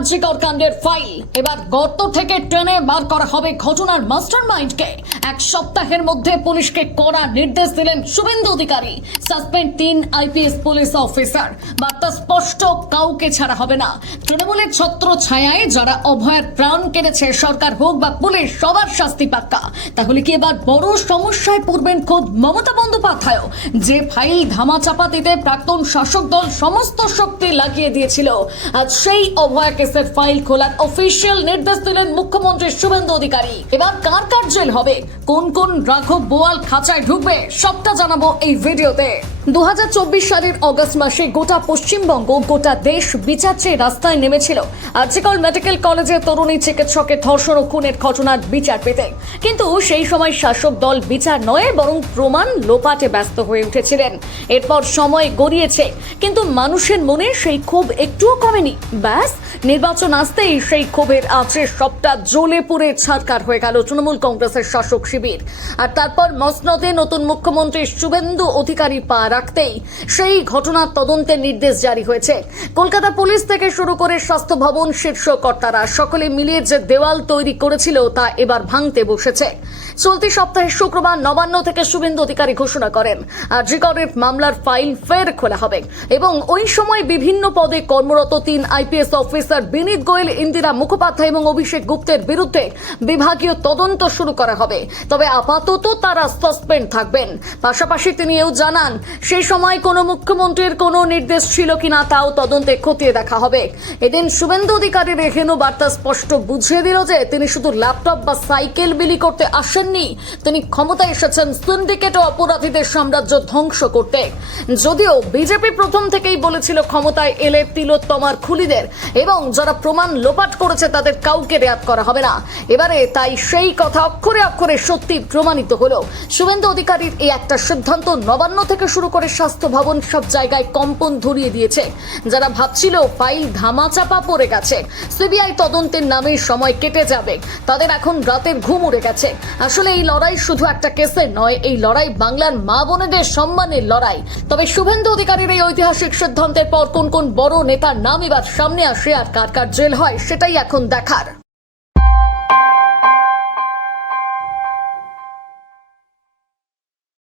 আরজিকর কাণ্ডের ফাইল এবার গর্ত থেকে টেনে বার করা হবে ঘটনার মাস্টারমাইন্ডকে। এক সপ্তাহের মধ্যে পুলিশকে কড়া নির্দেশ দিলেন Suvendu Adhikari. Suspend 3 IPS police officer. বার্তা স্পষ্ট, কাউকে ছাড়া হবে না। তৃণমূলের ছত্র ছায়ায় যারা অভয়ের প্রাণ কেড়েছে, সরকার হোক বা পুলিশ, সবার শাস্তি পাক্কা। তাহলে কি এবার বড় সমস্যায় পড়বেন খোদ মমতা বন্দ্যোপাধ্যায়, যে ফাইল ধামাচাপা দিতে প্রাক্তন শাসক দল সমস্ত শক্তি লাগিয়ে দিয়েছিল। আজ সেই অভয় কেসের ফাইল খোলার অফিসিয়াল নির্দেশ দিলেন মুখ্যমন্ত্রী শুভেন্দু অধিকারী। এবার কার কার জেল হবে, কোন কোন রাঘব বোয়াল খাঁচায় ঢুকবে, সবটা জানাবো এই ভিডিওতে। 2024 সালের অগস্ট মাসে গোটা পশ্চিমবঙ্গ, গোটা দেশ বিচার চেয়ে রাস্তায় নেমেছিল আরজিকর মেডিকেল কলেজে তরুণী চিকিৎসকের ধর্ষণ ও খুনের ঘটনার বিচার পেতে। কিন্তু সেই সময় শাসক দল বিচার নয় বরং প্রমাণ লোপাটে ব্যস্ত হয়ে উঠেছিলেন। এরপর সময় গড়িয়েছে, কিন্তু মানুষের মনে সেই ক্ষোভ একটুও কমেনি। ব্যাস, নির্বাচন আসতেই সেই ক্ষোভের আঁচে সবটা জ্বলে পুড়ে ছারখার হয়ে গেল তৃণমূল কংগ্রেসের শাসক শিবির। আর তারপর মসনদে নতুন মুখ্যমন্ত্রী শুভেন্দু অধিকারী পা রাখতেই সেই ঘটনার তদন্তের নির্দেশ জারি হয়েছে। কলকাতা পুলিশ থেকে শুরু করে স্বাস্থ্য ভবন শীর্ষ কর্তারা সকলে মিলিয়ে যে দেওয়াল তৈরি করেছিল তা এবার ভাঙতে বসেছে। চলতি সপ্তাহে শুক্রবার নবান্ন থেকে শুভেন্দু অধিকারী ঘোষণা করেন আরজিকরের মামলার ফাইল ফের খোলা হবে এবং ওই সময় বিভিন্ন পদে কর্মরত 3 আইপিএস অফিসার বিনীত গোয়েল, ইন্দিরা মুখোপাধ্যায় এবং অভিষেক গুপ্তের বিরুদ্ধে বিভাগীয় তদন্ত শুরু করা হবে। তবে আপাতত তারা সাসপেন্ড থাকবেন। পাশাপাশি তিনি এও জানান, সেই সময় কোনো মুখ্যমন্ত্রীর কোনো নির্দেশ ছিল কিনা তাও তদন্তে খতিয়ে দেখা হবে। এদিন শুভেন্দু অধিকারীর এহেন বার্তা স্পষ্ট বুঝিয়ে দিল যে তিনি শুধু ল্যাপটপ বা সাইকেল বিলি করতে আসেননি, তিনি ক্ষমতায় এসেছেন সিন্ডিকেট ও অপরাধীদের সাম্রাজ্য ধ্বংস করতে। যদিও বিজেপি প্রথম থেকেই বলেছিল ক্ষমতায় এলে তিলোত্তমার খুলিদের এবং যারা প্রমাণ লোপাট করেছে তাদের কাউকে রেয়াত করা হবে না। এবারে তাই সেই কথা অক্ষরে অক্ষরে সত্যি প্রমাণিত হলো। শুভেন্দু অধিকারীর এই একটা সিদ্ধান্ত নবান্ন থেকে শুরু করে স্বাস্থ্য ভবন সব জায়গায় কম্পন ধরিয়ে দিয়েছে। যারা ভাবছিল ফাইল ধামাচাপা পড়ে গেছে, সিবিআই তদন্তের নামে সময় কেটে যাবে, তাদের এখন রাতের ঘুম উড়ে গেছে। আসলে এই লড়াই শুধু একটা কেসের নয়, এই লড়াই বাংলার মা বোনেদের সম্মানের লড়াই। তবে শুভেন্দু অধিকারীর এই ঐতিহাসিক সিদ্ধান্তের পর কোন কোন বড় নেতার নাম এবার সামনে আসে আর কার কার জেল হয়, সেটাই এখন দেখার।